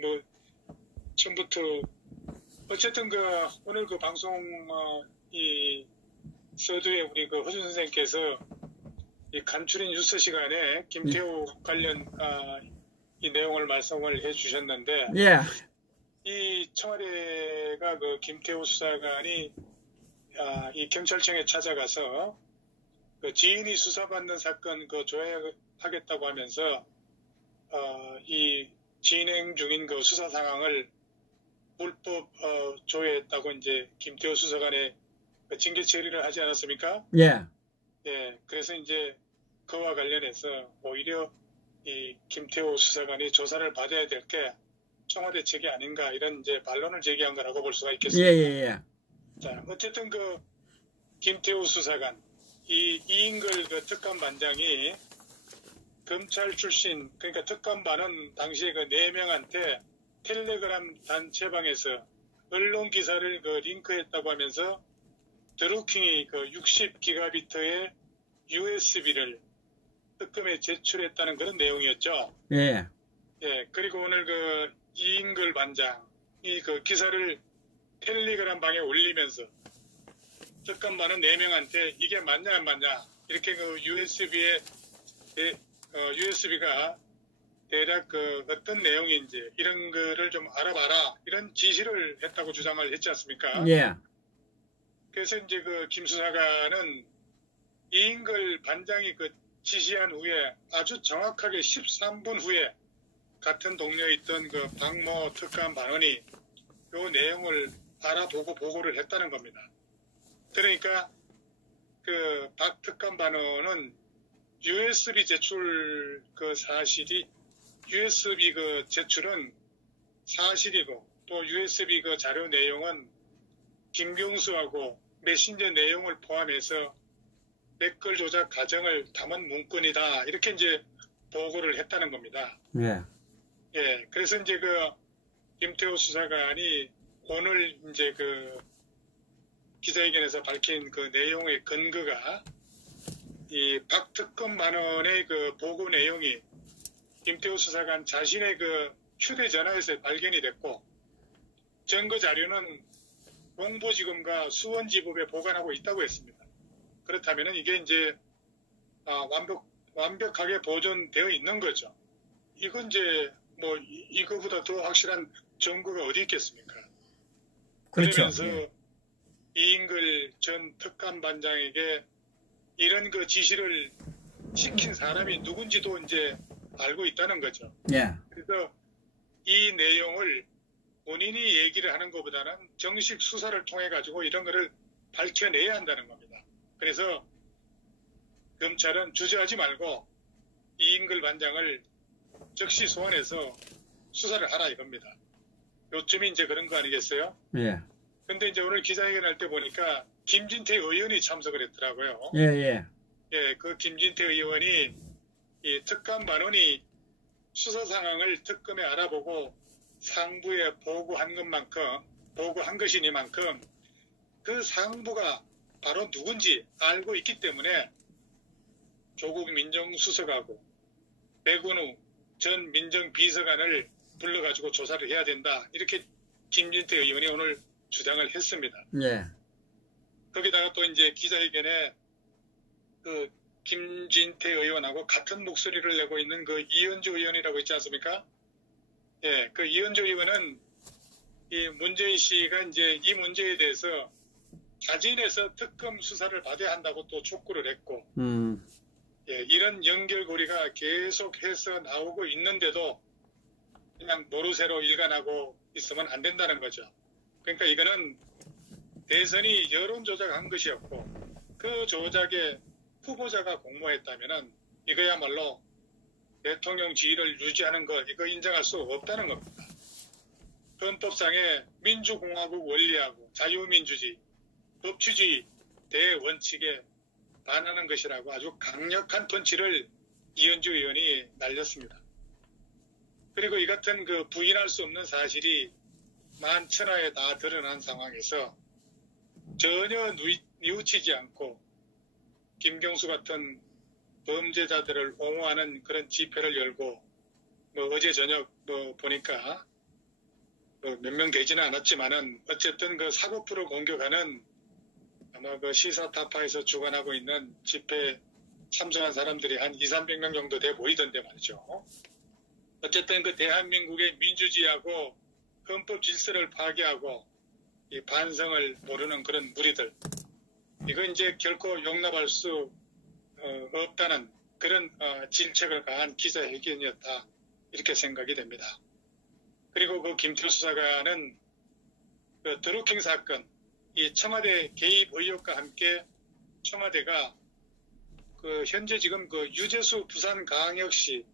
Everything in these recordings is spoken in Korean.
뭐 처음부터 어쨌든 오늘 방송 이 서두에 우리 허준 선생님께서 이 간추린 뉴스 시간에 김태우 관련 이 내용을 말씀을 해주셨는데, 예. 이 청와대가 김태우 수사관이 이 경찰청에 찾아가서 지인이 수사받는 사건 조회하겠다고 하면서 이 진행 중인 수사 상황을 불법 조회했다고 이제 김태우 수사관의 징계 처리를 하지 않았습니까? 예. 예, 그래서 이제 그와 관련해서 오히려 이 김태우 수사관이 조사를 받아야 될 게 청와대 측이 아닌가, 이런 이제 반론을 제기한 거라고 볼 수가 있겠습니다. 예. 자, 어쨌든 김태우 수사관, 이 이인걸 특감반장이 검찰 출신, 그러니까 특감반은 당시에 4명한테 텔레그램 단체방에서 언론 기사를 링크했다고 하면서 드루킹이 60기가비트의 USB를 특검에 제출했다는 그런 내용이었죠. 예. 예, 그리고 오늘 이인걸 반장이 기사를 텔레그램 방에 올리면서 특감반은 4명한테 이게 맞냐 안 맞냐, 이렇게 USB가 대략 어떤 내용인지 이런 거를 좀 알아봐라, 이런 지시를 했다고 주장을 했지 않습니까? 예. 그래서 이제 김 수사관은 이인걸 반장이 지시한 후에 아주 정확하게 13분 후에 같은 동료에 있던 박모 특감반원이 이 내용을 알아보고 보고를 했다는 겁니다. 그러니까 박 특감반원은 USB 제출 사실이, USB 제출은 사실이고, 또 USB 자료 내용은 김경수하고 메신저 내용을 포함해서 댓글 조작 과정을 담은 문건이다, 이렇게 이제 보고를 했다는 겁니다. 예. 예, 그래서 이제 김태우 수사관이 오늘 이제 기자회견에서 밝힌 내용의 근거가 이 박 특검반원의 보고 내용이 김태우 수사관 자신의 휴대전화에서 발견이 됐고, 증거 자료는 공보지검과 수원지법에 보관하고 있다고 했습니다. 그렇다면 이게 이제 완벽하게 보존되어 있는 거죠. 이건 이제 이거보다 더 확실한 증거가 어디 있겠습니까? 그렇죠. 그러면서 예. 이인걸 전 특감반장에게 이런 지시를 시킨 사람이 누군지도 이제 알고 있다는 거죠. 예. 그래서 이 내용을 본인이 얘기를 하는 것보다는 정식 수사를 통해 가지고 이런 거를 밝혀내야 한다는 겁니다. 그래서 검찰은 주저하지 말고 이인걸 반장을 즉시 소환해서 수사를 하라, 이겁니다. 요쯤이 이제 그런 거 아니겠어요? 예. 근데 이제 오늘 기자회견 할 때 보니까 김진태 의원이 참석을 했더라고요. 예. 예, 김진태 의원이 이 특감반원이 수사 상황을 특검에 알아보고 상부에 보고한 것이니만큼 그 상부가 바로 누군지 알고 있기 때문에 조국 민정수석하고 백운우 전 민정비서관을 불러가지고 조사를 해야 된다, 이렇게 김진태 의원이 오늘 주장을 했습니다. 예. 거기다가 또 이제 기자회견에 김진태 의원하고 같은 목소리를 내고 있는 이현주 의원이라고 있지 않습니까? 예, 이현주 의원은 이 문재인 씨가 이제 이 문제에 대해서 자진해서 특검 수사를 받아야 한다고 또 촉구를 했고, 예, 이런 연결고리가 계속해서 나오고 있는데도 그냥 노루새로 일관하고 있으면 안 된다는 거죠. 그러니까 이거는 대선이 여론 조작한 것이었고, 그 조작에 후보자가 공모했다면은 이거야말로 대통령 지위를 유지하는 것, 이거 인정할 수 없다는 겁니다. 헌법상의 민주공화국 원리하고 자유민주주의, 법치주의 대원칙에 반하는 것이라고 아주 강력한 펀치를 이현주 의원이 날렸습니다. 그리고 이 같은 부인할 수 없는 사실이 만천하에 다 드러난 상황에서 전혀 뉘우치지 않고 김경수 같은 범죄자들을 옹호하는 그런 집회를 열고, 어제 저녁 보니까 몇 명 되지는 않았지만은 어쨌든 그 사법부를 공격하는 아마 그 시사타파에서 주관하고 있는 집회 참석한 사람들이 한 200~300명 정도 돼 보이던데 말이죠. 어쨌든 그 대한민국의 민주주의하고 헌법 질서를 파괴하고 이 반성을 모르는 그런 무리들, 이건 이제 결코 용납할 수 없다는 그런 질책을 가한 기자회견이었다, 이렇게 생각이 됩니다. 그리고 그 김태우 수사관은 그 드루킹 사건, 이 청와대 개입 의혹과 함께 청와대가 그 현재 지금 그 유재수 부산광역시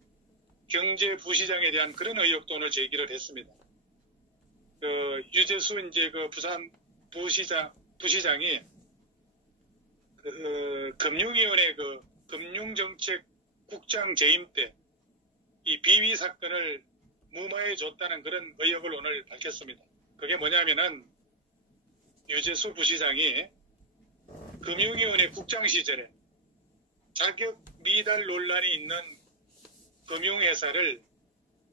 경제부시장에 대한 그런 의혹도 오늘 제기를 했습니다. 그 유재수 이제 그 부산 부시장이 그 금융위원회 그 금융정책국장 재임 때 이 비위 사건을 무마해 줬다는 그런 의혹을 오늘 밝혔습니다. 그게 뭐냐면은 유재수 부시장이 금융위원회 국장 시절에 자격 미달 논란이 있는 금융회사를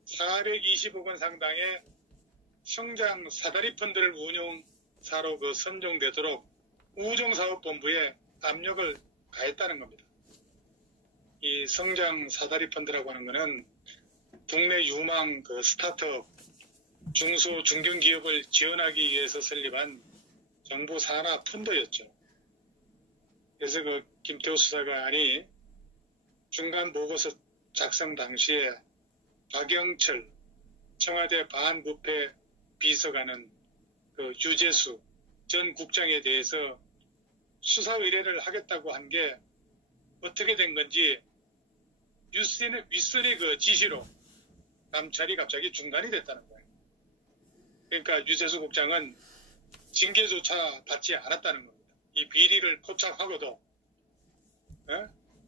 420억 원 상당의 성장 사다리 펀드를 운용사로 그 선정되도록 우정사업본부에 압력을 가했다는 겁니다. 이 성장 사다리 펀드라고 하는 것은 국내 유망 그 스타트업 중소 중견기업을 지원하기 위해서 설립한 정부 산하 펀드였죠. 그래서 그 김태우 수사관이 중간 보고서 작성 당시에 박영철 청와대 반부패 비서관은 그 유재수 전 국장에 대해서 수사 의뢰를 하겠다고 한 게 어떻게 된 건지 윗선의 그 지시로 감찰이 갑자기 중단이 됐다는 거예요. 그러니까 유재수 국장은 징계조차 받지 않았다는 겁니다. 이 비리를 포착하고도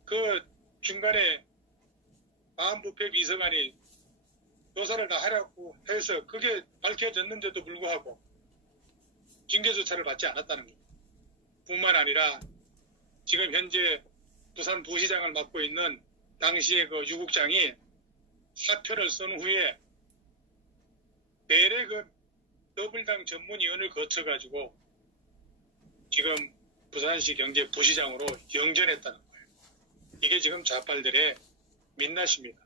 그 중간에 반부패 비서관이 조사를 다 하라고 해서 그게 밝혀졌는데도 불구하고 징계조차를 받지 않았다는 겁니다. 뿐만 아니라 지금 현재 부산 부시장을 맡고 있는 당시의 그 유 국장이 사표를 쓴 후에 내래 그 더블당 전문위원을 거쳐가지고 지금 부산시 경제부시장으로 영전했다는 거예요. 이게 지금 좌빨들의 민낯입니다.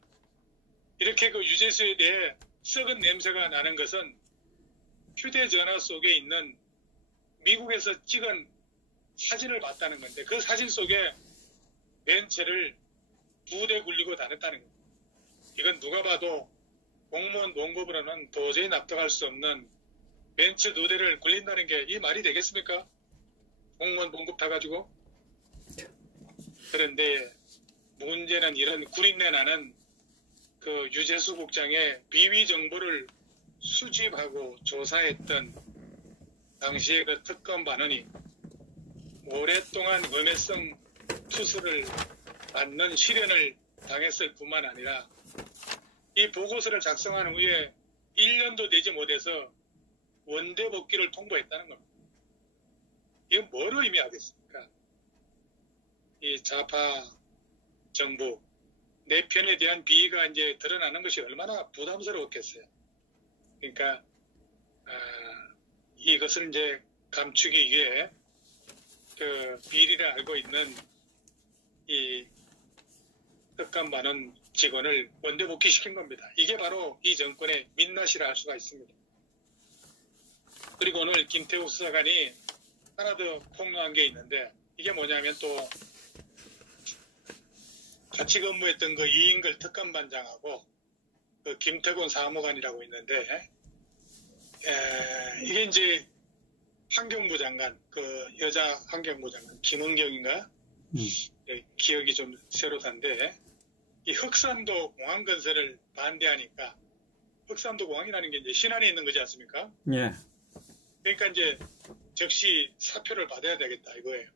이렇게 그 유재수에 대해 썩은 냄새가 나는 것은 휴대전화 속에 있는 미국에서 찍은 사진을 봤다는 건데 그 사진 속에 벤츠를 2대 굴리고 다녔다는 겁니다. 이건 누가 봐도 공무원 봉급으로는 도저히 납득할 수 없는 벤츠 2대를 굴린다는 게 이 말이 되겠습니까? 공무원 봉급 타가지고. 그런데 문제는 이런 구린내 나는 그 유재수 국장의 비위 정보를 수집하고 조사했던 당시의 그 특검 반원이 오랫동안 음해성 투수를 받는 시련을 당했을 뿐만 아니라 이 보고서를 작성한 후에 1년도 되지 못해서 원대 복귀를 통보했다는 겁니다. 이건 뭘 의미하겠습니까? 이 좌파 정부 내 편에 대한 비위가 이제 드러나는 것이 얼마나 부담스러웠겠어요. 그러니까 이것을 이제 감추기 위해 그 비리를 알고 있는 이 특감반원 직원을 원대 복귀시킨 겁니다. 이게 바로 이 정권의 민낯이라 할 수가 있습니다. 그리고 오늘 김태우 수사관이 하나 더 폭로한 게 있는데 이게 뭐냐면 또 같이 근무했던 그 이인걸 특감반장하고 그 김태곤 사무관이라고 있는데 이게 이제 환경부 장관, 그 여자 환경부 장관 김은경인가? 기억이 좀 새로운데 이 흑산도 공항 건설을 반대하니까 흑산도 공항이라는 게 이제 신안에 있는 거지 않습니까? 예. 그러니까 이제 즉시 사표를 받아야 되겠다 이거예요.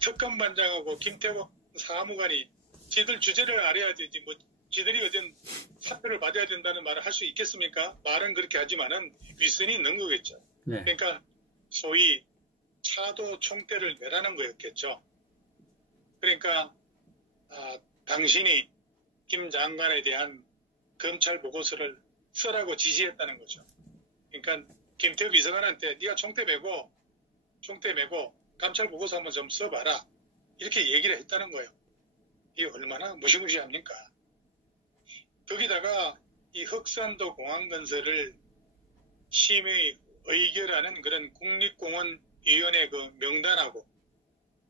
특검반장하고 김태곤 사무관이 지들 주제를 알아야 되지 뭐 지들이 어떤 사표를 받아야 된다는 말을 할 수 있겠습니까? 말은 그렇게 하지만은 윗선이 있는 거겠죠. 네. 그러니까 소위 차도 총대를 내라는 거였겠죠. 그러니까 당신이 김 장관에 대한 검찰 보고서를 쓰라고 지시했다는 거죠. 그러니까 김태우 비서관한테 네가 총대 메고 감찰 보고서 한번 좀 써봐라. 이렇게 얘기를 했다는 거예요. 이게 얼마나 무시무시합니까? 거기다가 이 흑산도 공항 건설을 심의 의결하는 그런 국립공원위원회 그 명단하고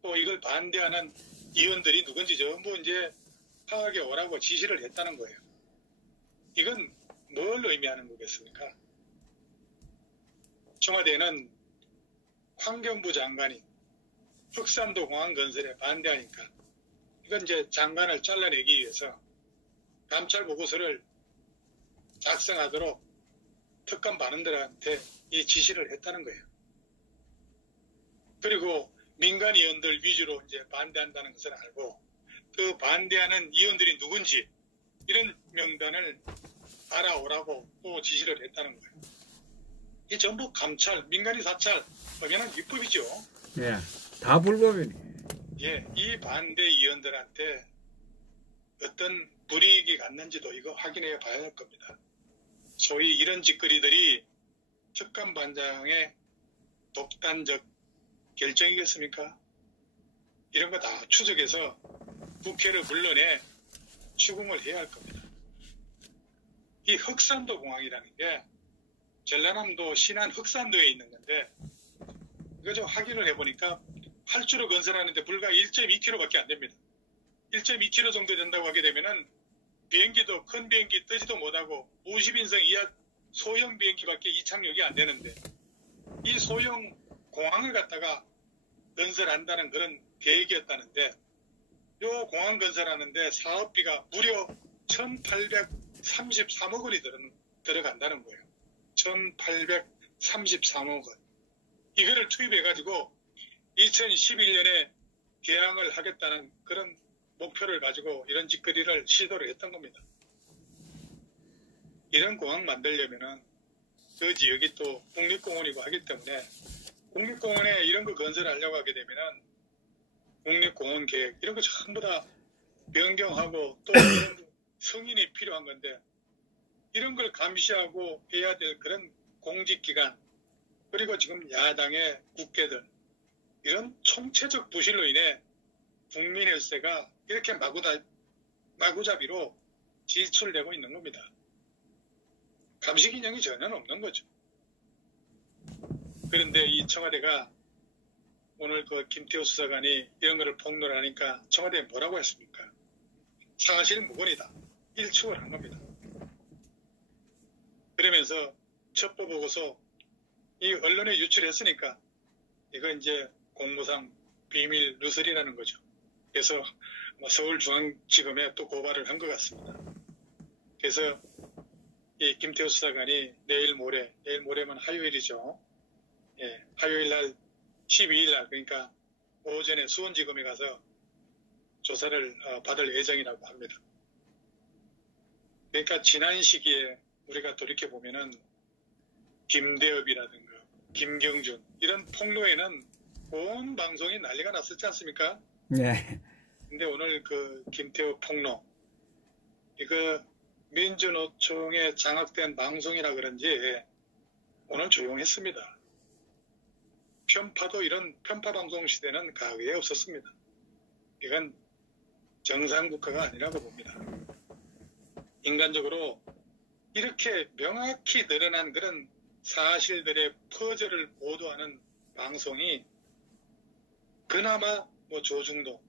또 이걸 반대하는 위원들이 누군지 전부 이제 파악해 오라고 지시를 했다는 거예요. 이건 뭘 의미하는 거겠습니까? 청와대는 환경부 장관이 흑산도 공항 건설에 반대하니까 이건 이제 장관을 잘라내기 위해서 감찰 보고서를 작성하도록 특감 반원들한테 이 지시를 했다는 거예요. 그리고 민간 위원들 위주로 이제 반대한다는 것을 알고 그 반대하는 위원들이 누군지 이런 명단을 알아오라고 또 지시를 했다는 거예요. 이 전부 감찰, 민간인 사찰, 엄연한 위법이죠. 예, 다 불법이네. 예, 이 반대 위원들한테 어떤 불이익이 갔는지도 이거 확인해 봐야 할 겁니다. 소위 이런 짓거리들이 특감반장의 독단적 결정이겠습니까? 이런 거 다 추적해서 국회를 불러내 추궁을 해야 할 겁니다. 이 흑산도 공항이라는 게 전라남도 신안 흑산도에 있는 건데 이거 좀 확인을 해보니까 8주로 건설하는데 불과 1.2km밖에 안 됩니다. 1.2km 정도 된다고 하게 되면은 비행기도 큰 비행기 뜨지도 못하고 50인승 이하 소형 비행기밖에 이착륙이 안 되는데 이 소형 공항을 갖다가 건설한다는 그런 계획이었다는데 요 공항 건설하는데 사업비가 무려 1,833억 원이 들어간다는 거예요. 1,833억 원. 이거를 투입해가지고 2011년에 개항을 하겠다는 그런 목표를 가지고 이런 짓거리를 시도를 했던 겁니다. 이런 공항 만들려면은 그 지역이 또 국립공원이고 하기 때문에 국립공원에 이런 거 건설하려고 하게 되면은 국립공원 계획 이런 거 전부 다 변경하고 또 이런 승인이 필요한 건데 이런 걸 감시하고 해야 될 그런 공직기관 그리고 지금 야당의 국회들 이런 총체적 부실로 인해 국민 혈세가 이렇게 마구잡이로 지출되고 있는 겁니다. 감시 기능이 전혀 없는 거죠. 그런데 이 청와대가 오늘 그 김태우 수사관이 이런 거를 폭로를 하니까 청와대에 뭐라고 했습니까? 사실 무근이다. 일축을 한 겁니다. 그러면서 첩보 보고서 이 언론에 유출했으니까 이거 이제 공무상 비밀 누설이라는 거죠. 그래서 서울중앙지검에 또 고발을 한 것 같습니다. 그래서 이 김태우 수사관이 내일 모레면 화요일이죠. 예, 화요일 날 12일 날 그러니까 오전에 수원지검에 가서 조사를 받을 예정이라고 합니다. 그러니까 지난 시기에 우리가 돌이켜보면은 김대엽이라든가 김경준 이런 폭로에는 온 방송이 난리가 났었지 않습니까? 네. 근데 오늘 그 김태우 폭로 이거 민주노총에 장악된 방송이라 그런지 오늘 조용했습니다. 편파도 이런 편파 방송 시대는 과거에 없었습니다. 이건 정상국가가 아니라고 봅니다. 인간적으로 이렇게 명확히 드러난 그런 사실들의 퍼즐을 보도하는 방송이 그나마 뭐 조중동,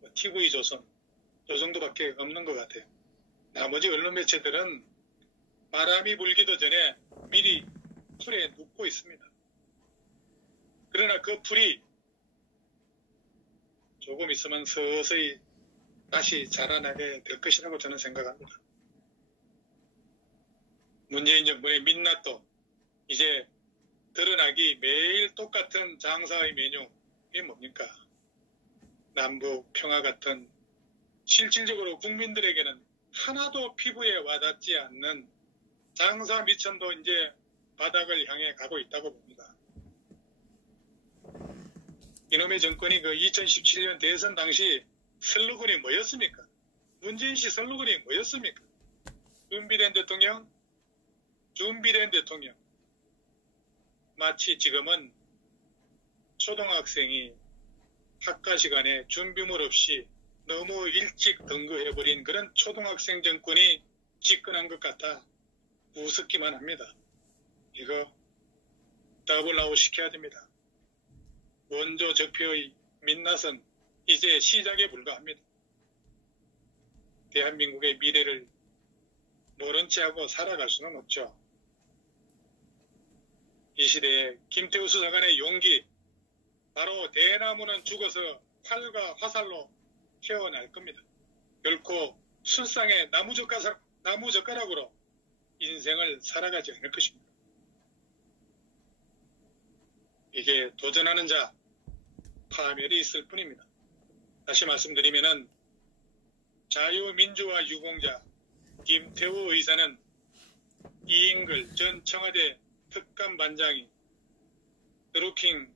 뭐 TV조선 요 정도밖에 없는 것 같아요. 나머지 언론 매체들은 바람이 불기도 전에 미리 풀에 눕고 있습니다. 그러나 그 풀이 조금 있으면 서서히 다시 자라나게 될 것이라고 저는 생각합니다. 문재인 정부의 민낯도 이제 드러나기 매일 똑같은 장사의 메뉴 이게 뭡니까? 남북 평화 같은 실질적으로 국민들에게는 하나도 피부에 와닿지 않는 장사 미천도 이제 바닥을 향해 가고 있다고 봅니다. 이놈의 정권이 그 2017년 대선 당시 슬로건이 뭐였습니까? 문재인 씨 슬로건이 뭐였습니까? 윤비된 대통령 준비된 대통령. 마치 지금은 초등학생이 학과 시간에 준비물 없이 너무 일찍 등교해버린 그런 초등학생 정권이 집권한 것 같아 우습기만 합니다. 이거 더블아웃 시켜야 됩니다. 원조 적폐의 민낯은 이제 시작에 불과합니다. 대한민국의 미래를 모른 채 하고 살아갈 수는 없죠. 이 시대에 김태우 수사관의 용기, 바로 대나무는 죽어서 활과 화살로 태어날 겁니다. 결코 술상의 나무젓가락으로 인생을 살아가지 않을 것입니다. 이게 도전하는 자, 파멸이 있을 뿐입니다. 다시 말씀드리면은 자유민주화 유공자 김태우 의사는 이인글 전 청와대 특감반장이 드루킹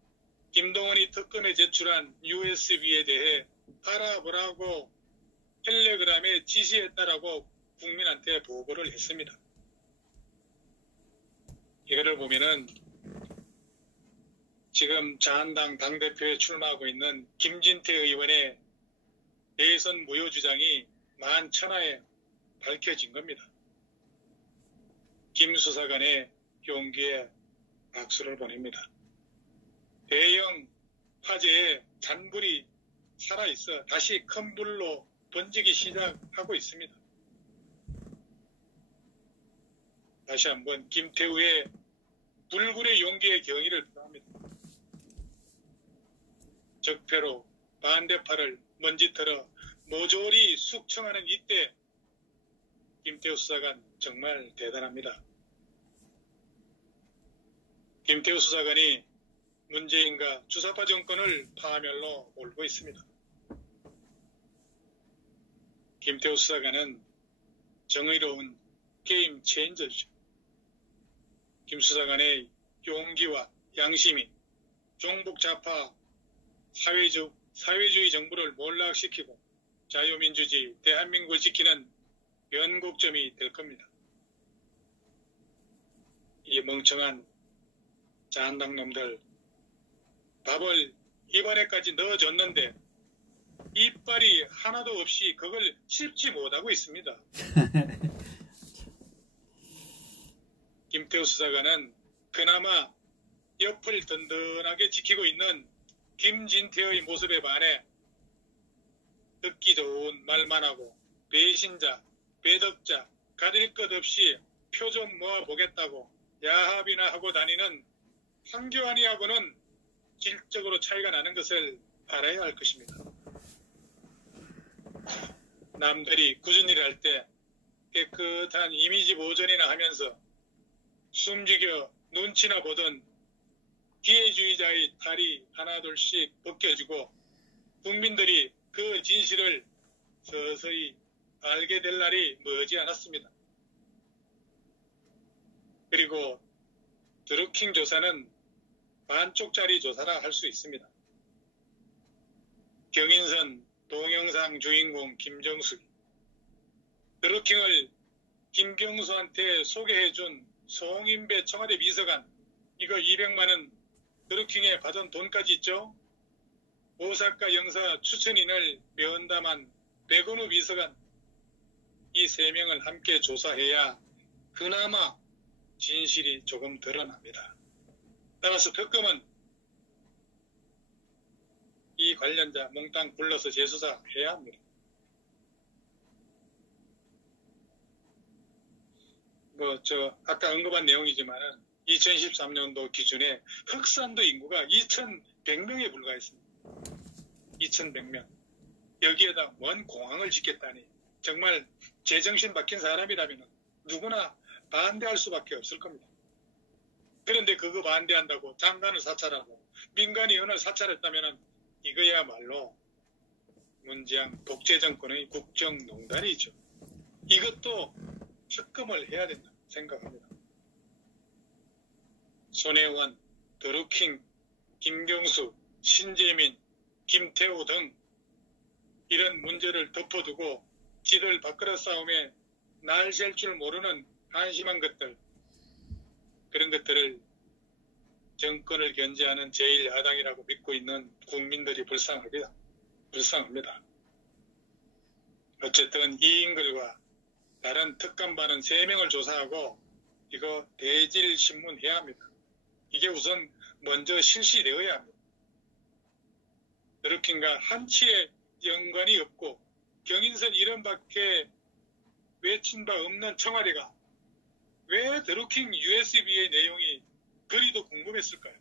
김동원이 특검에 제출한 USB에 대해 알아보라고 텔레그램에 지시했다라고 국민한테 보고를 했습니다. 이거를 보면은 지금 자한당 당대표에 출마하고 있는 김진태 의원의 대선 무효 주장이 만천하에 밝혀진 겁니다. 김 수사관의 용기에 박수를 보냅니다. 대형 화재에 잔불이 살아있어 다시 큰 불로 번지기 시작하고 있습니다. 다시 한번 김태우의 불굴의 용기의 경의를 표합니다. 적폐로 반대파를 먼지털어 모조리 숙청하는 이때 김태우 수사관 정말 대단합니다. 김태우 수사관이 문재인과 주사파 정권을 파멸로 몰고 있습니다. 김태우 수사관은 정의로운 게임 체인저죠. 김 수사관의 용기와 양심이 종북좌파 사회주의 정부를 몰락시키고 자유민주주의 대한민국을 지키는 변곡점이 될 겁니다. 이 멍청한 자한당 놈들 밥을 입안에까지 넣어줬는데 이빨이 하나도 없이 그걸 씹지 못하고 있습니다. 김태우 수사관은 그나마 옆을 든든하게 지키고 있는 김진태의 모습에 반해 듣기 좋은 말만 하고 배신자, 배덕자, 가릴 것 없이 표 좀 모아보겠다고 야합이나 하고 다니는 황교안이하고는 질적으로 차이가 나는 것을 알아야 할 것입니다. 남들이 꾸준히 할 때 깨끗한 이미지 보존이나 하면서 숨죽여 눈치나 보던 기회주의자의 탈이 하나둘씩 벗겨지고 국민들이 그 진실을 서서히 알게 될 날이 머지 않았습니다. 그리고 드루킹 조사는 반쪽짜리 조사라 할 수 있습니다. 경인선 동영상 주인공 김정숙, 드루킹을 김경수한테 소개해준 송인배 청와대 비서관, 이거 200만원 드루킹에 받은 돈까지 있죠? 오사카 영사 추천인을 면담한 백은우 비서관, 이 3명을 함께 조사해야 그나마 진실이 조금 드러납니다. 따라서 특검은 이 관련자 몽땅 불러서 재수사해야 합니다. 아까 언급한 내용이지만은 2013년도 기준에 흑산도 인구가 2,100명에 불과했습니다. 2,100명. 여기에다 원 공항을 짓겠다니 정말 제정신 박힌 사람이라면 누구나 반대할 수밖에 없을 겁니다. 그런데 그거 반대한다고 장관을 사찰하고 민간위원을 사찰했다면 이거야말로 문재인 독재정권의 국정농단이죠. 이것도 특검을 해야 된다 생각합니다. 손혜원, 드루킹, 김경수, 신재민, 김태우 등 이런 문제를 덮어두고 지들 밥그릇 싸움에 날 셀 줄 모르는 한심한 것들, 그런 것들을 정권을 견제하는 제1야당이라고 믿고 있는 국민들이 불쌍합니다. 불쌍합니다. 어쨌든 이인글과 다른 특감반은 3명을 조사하고 이거 대질신문 해야 합니다. 이게 우선 먼저 실시되어야 합니다. 드루킹과 한치의 연관이 없고 경인선 이름밖에 외친 바 없는 청와대가 왜 드루킹 USB의 내용이 그리도 궁금했을까요?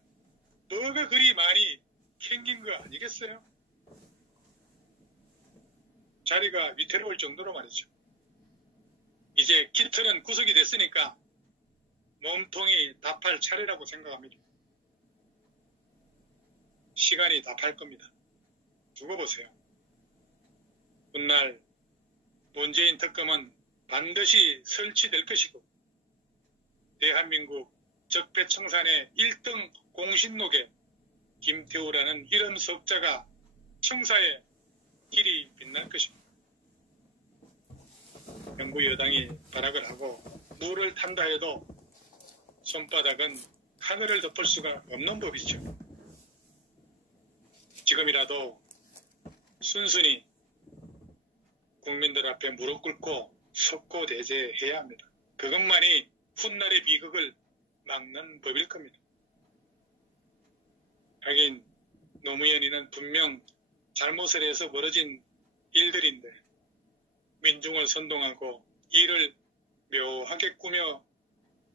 뭐가 그리 많이 캥긴 거 아니겠어요? 자리가 위태로울 정도로 말이죠. 이제 깃털은 구석이 됐으니까 몸통이 답할 차례라고 생각합니다. 시간이 답할 겁니다. 두고 보세요. 훗날 문재인 특검은 반드시 설치될 것이고 대한민국 적폐청산의 1등 공신록에 김태우라는 이름 석자가 청사에 길이 빛날 것입니다. 정부 여당이 발악을 하고 물을 탄다 해도 손바닥은 하늘을 덮을 수가 없는 법이죠. 지금이라도 순순히 국민들 앞에 무릎 꿇고 속고대죄해야 합니다. 그것만이 훗날의 비극을 막는 법일 겁니다. 하긴 노무현이는 분명 잘못을 해서 벌어진 일들인데 민중을 선동하고 이를 묘하게 꾸며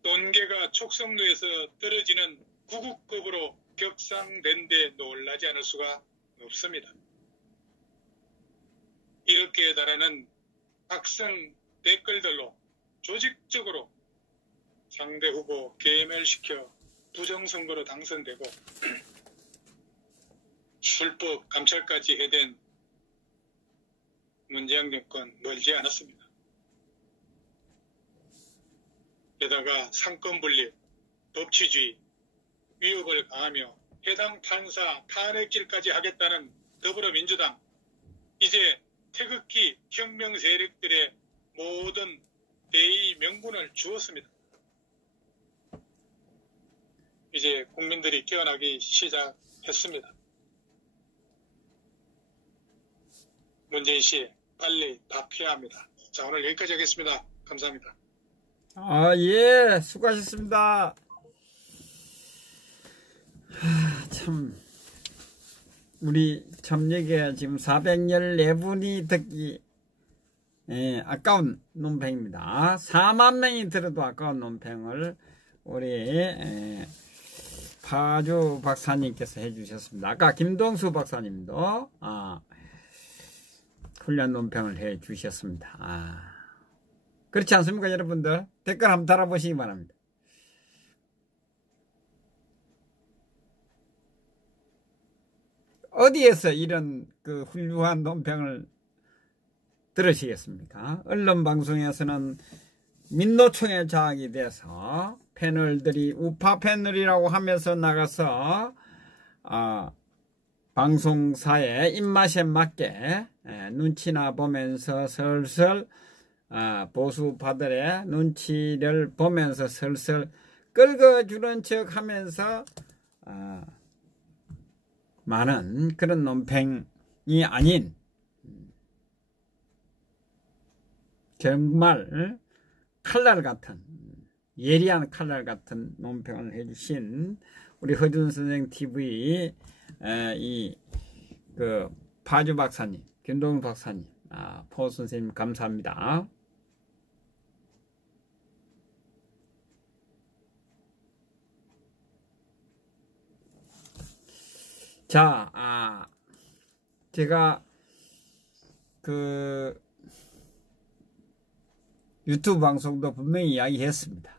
논개가 촉성루에서 떨어지는 구국급으로 격상된 데 놀라지 않을 수가 없습니다. 이렇게 달하는 악성 댓글들로 조직적으로 상대 후보 괴멸시켜 부정선거로 당선되고 출법 감찰까지 해댄 문재인 정권 멀지 않았습니다. 게다가 상권분립, 법치주의, 위협을 가하며 해당 판사 탄핵질까지 하겠다는 더불어민주당, 이제 태극기 혁명 세력들의 모든 대의 명분을 주었습니다. 이제 국민들이 깨어나기 시작했습니다. 문재인 씨 빨리 답해야 합니다. 자, 오늘 여기까지 하겠습니다. 감사합니다. 예, 수고하셨습니다. 참, 우리 점력에 지금 414분이 듣기, 아까운 논팽입니다. 4만 명이 들어도 아까운 논팽을 우리, 파주 박사님께서 해주셨습니다. 아까 김동수 박사님도, 훌륭한 논평을 해주셨습니다. 그렇지 않습니까, 여러분들? 댓글 한번 달아보시기 바랍니다. 어디에서 이런 그 훌륭한 논평을 들으시겠습니까? 언론방송에서는 민노총에 장악이 돼서 패널들이 우파 패널이라고 하면서 나가서 방송사의 입맛에 맞게 눈치나 보면서 슬슬 보수파들의 눈치를 보면서 슬슬 끌어주는 척 하면서 많은 그런 논팽이 아닌 정말 칼날 같은 예리한 칼날 같은 논평을 해주신 우리 허준 선생 TV 그 파주 박사님, 김동훈 박사님, 포 선생님 감사합니다. 자, 제가 그 유튜브 방송도 분명히 이야기했습니다.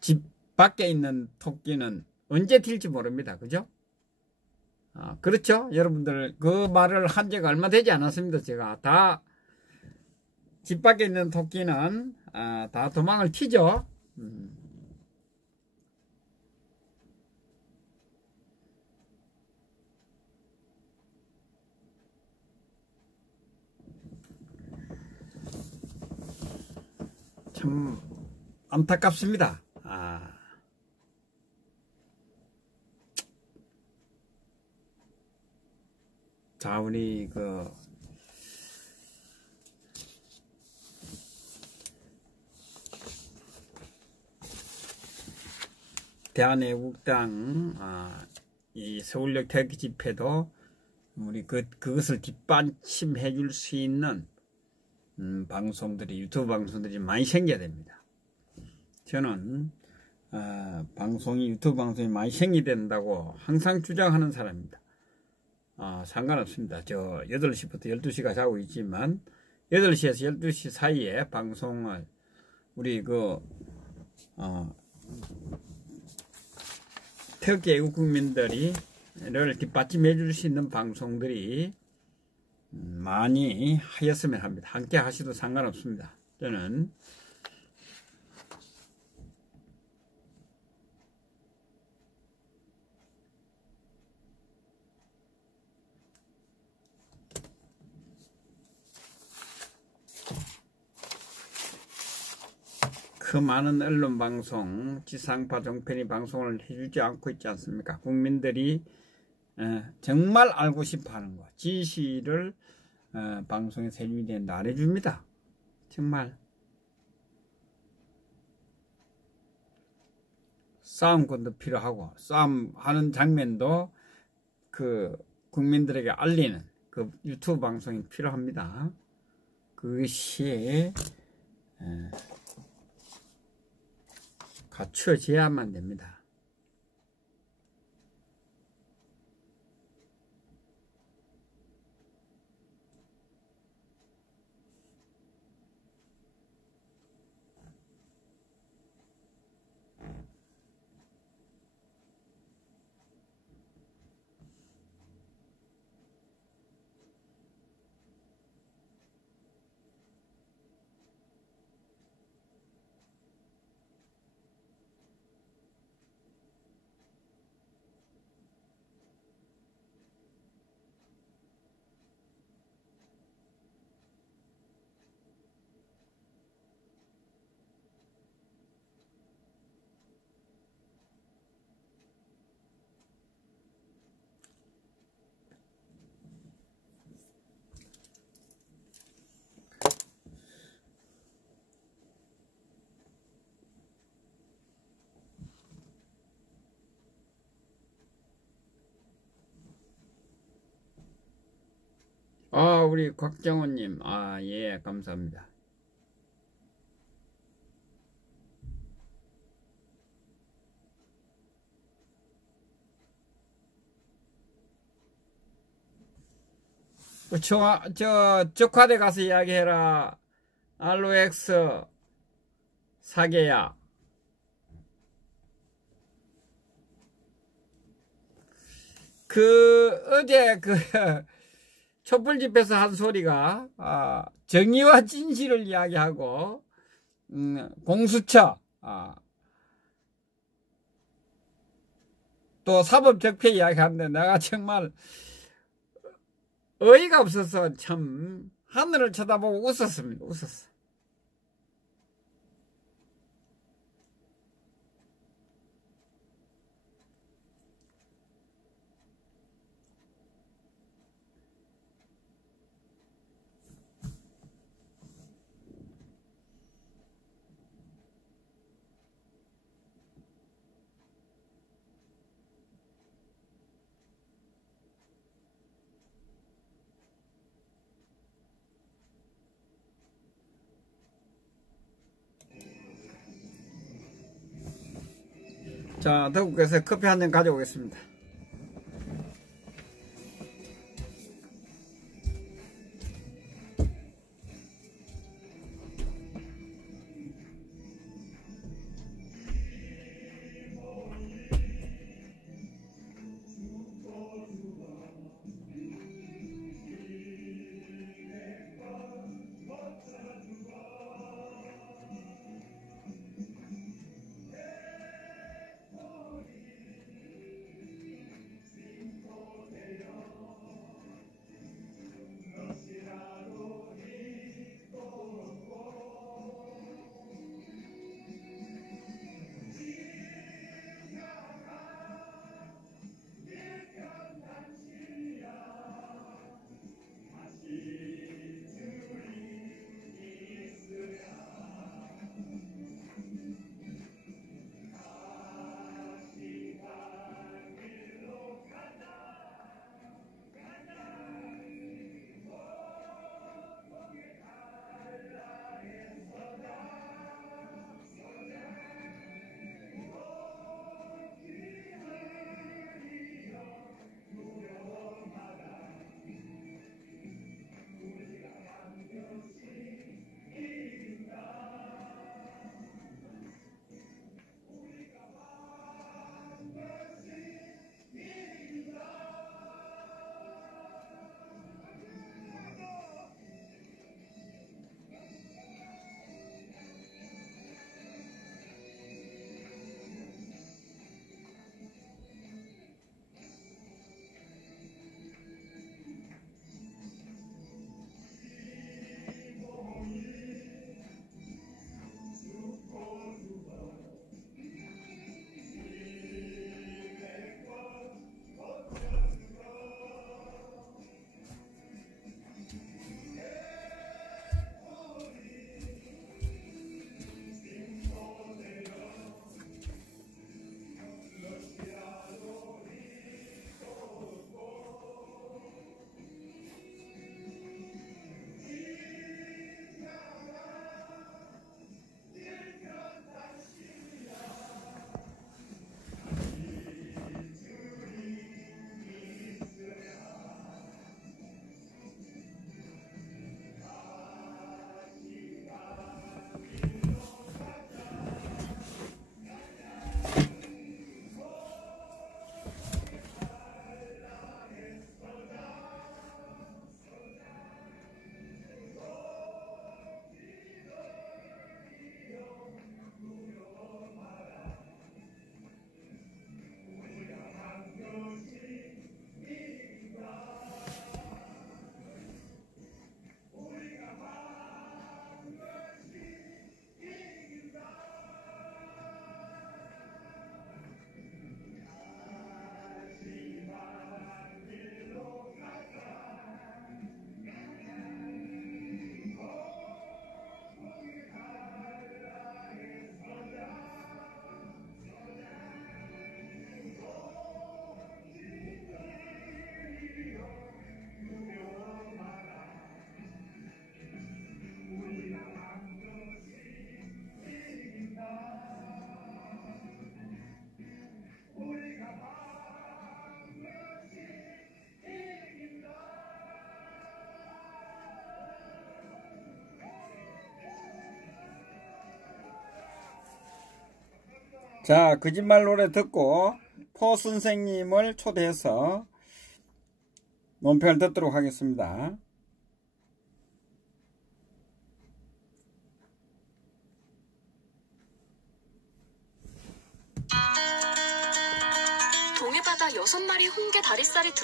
집 밖에 있는 토끼는 언제 튈지 모릅니다. 그죠? 그렇죠? 여러분들 그 말을 한 지가 얼마 되지 않았습니다. 제가 다 집 밖에 있는 토끼는 다 도망을 튀죠. 참 안타깝습니다. 자, 우리 대한애국당 이 서울역 대기 집회도 우리 그것을 뒷받침해 줄 수 있는 방송들이, 유튜브 방송들이 많이 생겨야 됩니다. 저는 유튜브 방송이 많이 생겨야 된다고 항상 주장하는 사람입니다. 상관없습니다. 저 8시부터 12시가 자고 있지만 8시에서 12시 사이에 방송을 우리 태극기 애국국민들을 뒷받침해 줄 수 있는 방송들이 많이 하였으면 합니다. 함께 하셔도 상관없습니다. 저는 그 많은 언론방송, 지상파 종편이 방송을 해주지 않고 있지 않습니까? 국민들이 정말 알고 싶어하는 거, 지시를 방송에서 해주게 된다 안 해줍니다. 정말 싸움권도 필요하고 싸움하는 장면도 국민들에게 알리는 유튜브 방송이 필요합니다. 그것이 갖추어져야만 됩니다. 우리 곽정호님, 예, 감사합니다. 적화대 가서 이야기해라. 알로엑스 사계야. 어제 촛불 집회에서 한 소리가 정의와 진실을 이야기하고 공수처 또 사법적폐 이야기하는데 내가 정말 어이가 없어서 참 하늘을 쳐다보고 웃었습니다. 웃었어. 자, 덕국에서 커피 한 잔 가져오겠습니다. 자, 거짓말 노래 듣고 포 선생님을 초대해서 논평을 듣도록 하겠습니다. 동해바다 6마리 홍게 다리살이 들어